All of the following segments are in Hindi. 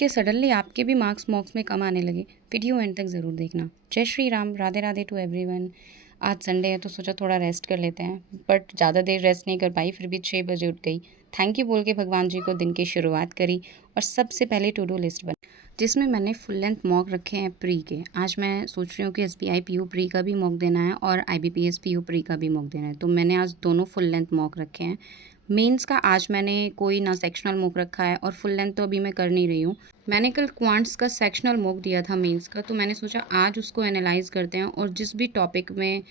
कि सडनली आपके भी मार्क्स मॉक्स में कम आने लगे? वीडियो एंड तक ज़रूर देखना। जय श्री राम, राधे राधे टू एवरीवन। आज संडे है तो सोचा थोड़ा रेस्ट कर लेते हैं, बट ज़्यादा देर रेस्ट नहीं कर पाई, फिर भी 6 बजे उठ गई। थैंक यू बोल के भगवान जी को दिन की शुरुआत करी और सबसे पहले टू डू लिस्ट बनी, जिसमें मैंने फुल लेंथ मॉक रखे हैं प्री के। आज मैं सोच रही हूँ कि एसबीआई पीयू प्री का भी मॉक देना है और आईबीपीएस पीयू प्री का भी मॉक देना है, तो मैंने आज दोनों फुल लेंथ मॉक रखे हैं। मेंस का आज मैंने कोई ना सेक्शनल मॉक रखा है और फुल लेंथ तो अभी मैं कर नहीं रही हूँ। मैंने कल क्वांट्स का सेक्शनल मॉक दिया था मेंस का, तो मैंने सोचा आज उसको एनालाइज करते हैं और जिस भी टॉपिक में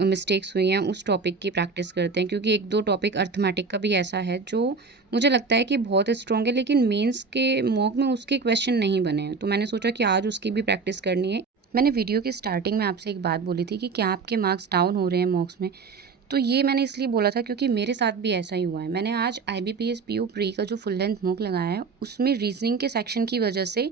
मिस्टेक्स हुई हैं उस टॉपिक की प्रैक्टिस करते हैं, क्योंकि एक दो टॉपिक अर्थमेटिक का भी ऐसा है जो मुझे लगता है कि बहुत स्ट्रॉन्ग है, लेकिन मेंस के मॉक में उसके क्वेश्चन नहीं बने हैं, तो मैंने सोचा कि आज उसकी भी प्रैक्टिस करनी है। मैंने वीडियो की स्टार्टिंग में आपसे एक बात बोली थी कि क्या आपके मार्क्स डाउन हो रहे हैं मॉक्स में, तो ये मैंने इसलिए बोला था क्योंकि मेरे साथ भी ऐसा ही हुआ है। मैंने आज आईबीपीएस पीयू प्री का जो फुल लेंथ मॉक लगाया है उसमें रीजनिंग के सेक्शन की वजह से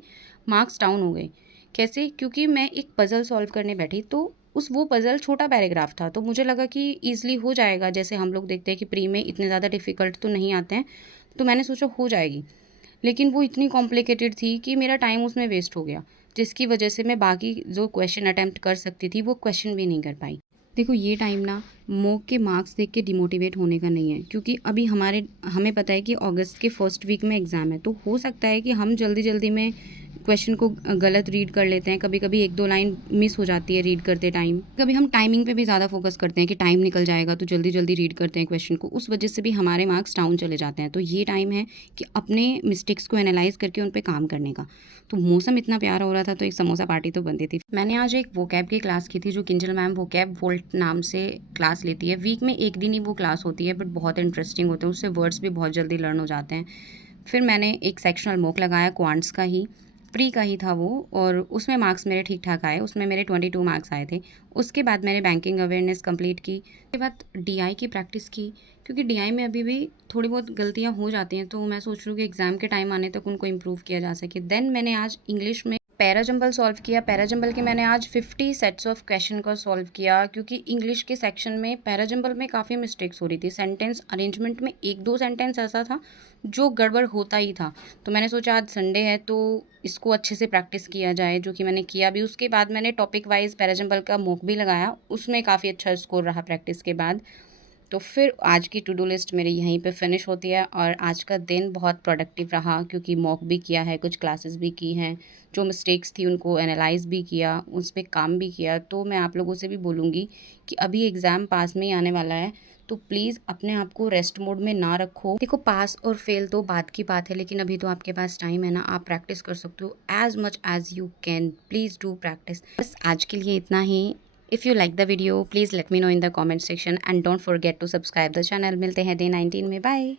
मार्क्स डाउन हो गए। कैसे? क्योंकि मैं एक पज़ल सॉल्व करने बैठी, तो वो पज़ल छोटा पैराग्राफ था, तो मुझे लगा कि ईज़िली हो जाएगा। जैसे हम लोग देखते हैं कि प्री में इतने ज़्यादा डिफ़िकल्ट तो नहीं आते हैं, तो मैंने सोचा हो जाएगी। लेकिन वो इतनी कॉम्प्लिकेटेड थी कि मेरा टाइम उसमें वेस्ट हो गया, जिसकी वजह से मैं बाकी जो क्वेश्चन अटेम्प्ट कर सकती थी वो क्वेश्चन भी नहीं कर पाई। देखो, ये टाइम ना मॉक के मार्क्स देख के डिमोटिवेट होने का नहीं है, क्योंकि अभी हमें पता है कि अगस्त के फर्स्ट वीक में एग्ज़ाम है, तो हो सकता है कि हम जल्दी जल्दी में क्वेश्चन को गलत रीड कर लेते हैं। कभी कभी एक दो लाइन मिस हो जाती है रीड करते टाइम। कभी हम टाइमिंग पे भी ज़्यादा फोकस करते हैं कि टाइम निकल जाएगा तो जल्दी जल्दी रीड करते हैं क्वेश्चन को, उस वजह से भी हमारे मार्क्स डाउन चले जाते हैं। तो ये टाइम है कि अपने मिस्टेक्स को एनालाइज करके उन पर काम करने का। तो मौसम इतना प्यारा हो रहा था तो एक समोसा पार्टी तो बनती थी। मैंने आज एक वोकैब की क्लास की थी, जो किंजल मैम वोकैब वोल्ट नाम से क्लास लेती है। वीक में एक दिन ही वो क्लास होती है, बट बहुत इंटरेस्टिंग होते हैं, उससे वर्ड्स भी बहुत जल्दी लर्न हो जाते हैं। फिर मैंने एक सेक्शनल मॉक लगाया क्वांट्स का ही, प्री का ही था वो, और उसमें मार्क्स मेरे ठीक ठाक आए। उसमें मेरे 22 मार्क्स आए थे। उसके बाद मैंने बैंकिंग अवेयरनेस कंप्लीट की। उसके बाद डीआई की प्रैक्टिस की, क्योंकि डीआई में अभी भी थोड़ी बहुत गलतियां हो जाती हैं, तो मैं सोच रही हूँ कि एग्ज़ाम के टाइम आने तक उनको इम्प्रूव किया जा सके। देन मैंने आज इंग्लिश में पैराजंबल सॉल्व किया। पैराजंबल के मैंने आज 50 सेट्स ऑफ क्वेश्चन का सॉल्व किया, क्योंकि इंग्लिश के सेक्शन में पैराजंबल में काफ़ी मिस्टेक्स हो रही थी। सेंटेंस अरेंजमेंट में एक दो सेंटेंस ऐसा था जो गड़बड़ होता ही था, तो मैंने सोचा आज संडे है तो इसको अच्छे से प्रैक्टिस किया जाए, जो कि मैंने किया भी। उसके बाद मैंने टॉपिक वाइज पैराजंबल का मॉक भी लगाया, उसमें काफ़ी अच्छा स्कोर रहा प्रैक्टिस के बाद। तो फिर आज की टू डू लिस्ट मेरी यहीं पे फिनिश होती है, और आज का दिन बहुत प्रोडक्टिव रहा, क्योंकि मॉक भी किया है, कुछ क्लासेस भी की हैं, जो मिस्टेक्स थी उनको एनालाइज भी किया, उस पे काम भी किया। तो मैं आप लोगों से भी बोलूँगी कि अभी एग्ज़ाम पास में ही आने वाला है, तो प्लीज़ अपने आप को रेस्ट मोड में ना रखो। देखो, पास और फेल तो बात की बात है, लेकिन अभी तो आपके पास टाइम है ना, आप प्रैक्टिस कर सकते हो as much as you can. Please do practice. बस आज के लिए इतना ही। If you like the video, please let me know in the comment section and don't forget to subscribe the channel। मिलते हैं डे 19 में। बाय।